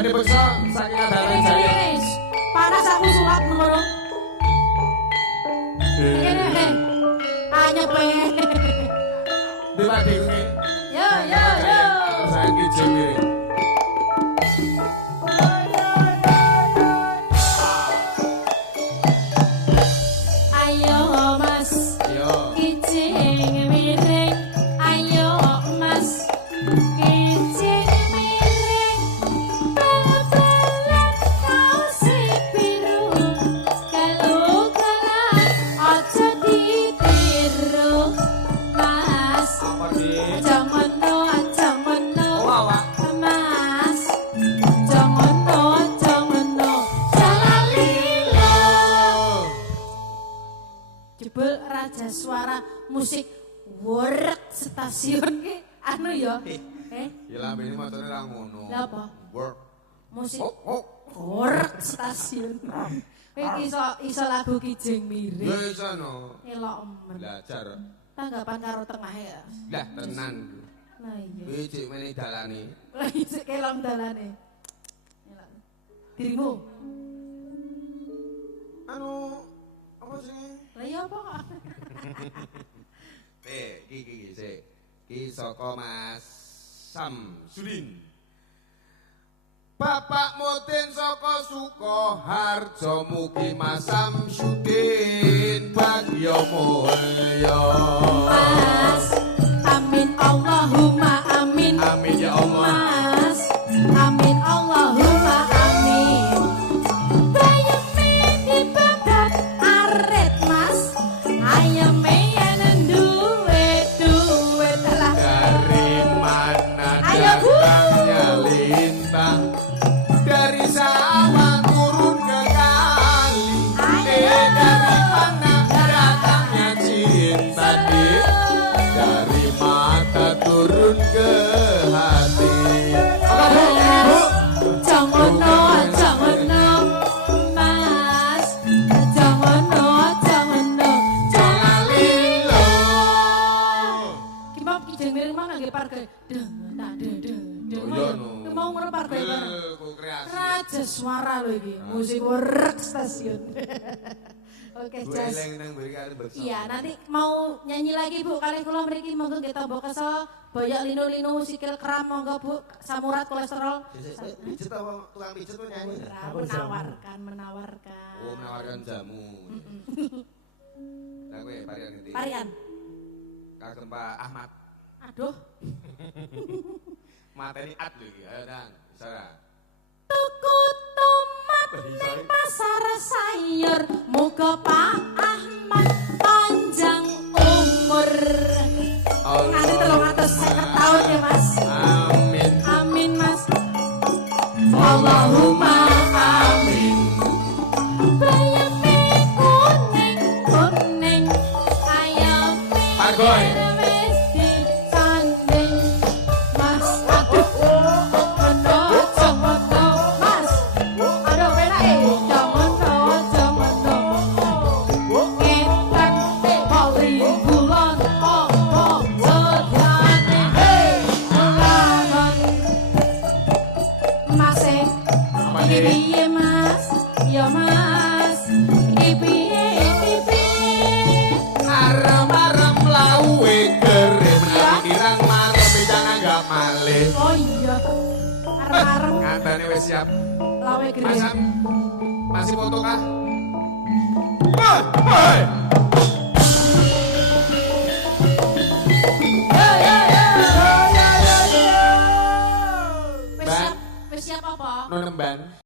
badhe beksa saking Adalan Jaya. Panas aku sulap ngono. Kene. Hanya pengen. Ndi badhe kuwi. Yo yo yo. Saiki jemire. Ayo Mas. Yo. Kicing miring. Ayo Mas. Kicing miring. Bal-balan kaos biru. Galugalan aja ditiru. Mas. Apa sih? Jangan no. Oh, awak. Mas. Jangan no. Salalilo. Jebul Raja Suara musik work stasiun ki anu ya. Ya lambene motone ra ngono. Lah apa? Work. Musik Oh. work stasiun. Iki iso lagu Kijing Ya Miring. iso no. Elok emen. Belajar. Tanggapan karo tengah ya. Lah tenan. Nah iya. Kuwi cek meneh dalane. Lah isik kelong dalane. Elok. Dirimu. Anu apa sih? Lah iya apa kok? Iki sik. Ki saka Mas Samsudin. Bapak Mutin saka Sukoharjo mugi Mas Samsudin bagya mulya. Mas, amin Allahumma amin. Amin ya Allah. Mas, amin Allahumma amin. Bayame dibabat aret Mas. Ayame yen duwe lah. Dari mana Ayo, Bu. datangnya lintang? Dari sawah turun ke kali. Ayo. Dari mana datangnya cinta? Dari mata turun ke hati. Jangan no, Mas. Jangan no. Jangan lilo. Ki mau Kijing Miring mah ngangge parke. Oh, iya, no. Ki mau ngono parke bareng. Ku kreasi. Raja Suara lho iki, musik work stasiun. Oke, Bu Jas. eleng nang mburi karo beksa. Iya, nanti mau nyanyi lagi Bu, kalih kula mriki monggo nggih tambah kesel, boyak lino-lino sikil kram monggo Bu, samurat kolesterol. Pijet apa tukang pijet kok nyanyi? Menawarkan. Oh, menawarkan jamu. Lah kowe parian ngendi? Parian. Kagem Pak Ahmad. Aduh, Mateni at lho iki. Ayo Nang, bisa ra? tuku tomat ning pasar sayur, muga Pak Ahmad panjang umur. Nanti 350 tahun ya Mas. Amin. Amin Mas. Allahumma amin. Bayame kuning. Ayame Pargoy. wis disanding. Mas, aduh. Jangan no, Mas. Aduh, penake. Jangan no. Ngetan poli bulan apa sediane. Hey, bulan. Mas, Apa iki nih? piye Mas? Ya Mas, iki piye? Arem-arem lauwe gerem kirang maneh becang anggap malih. Oh iya, arem-arem Ngantene wis siap. lawe gede. Mas Sam, masih foto kah? Hei. Wis siap apa? Nonemban.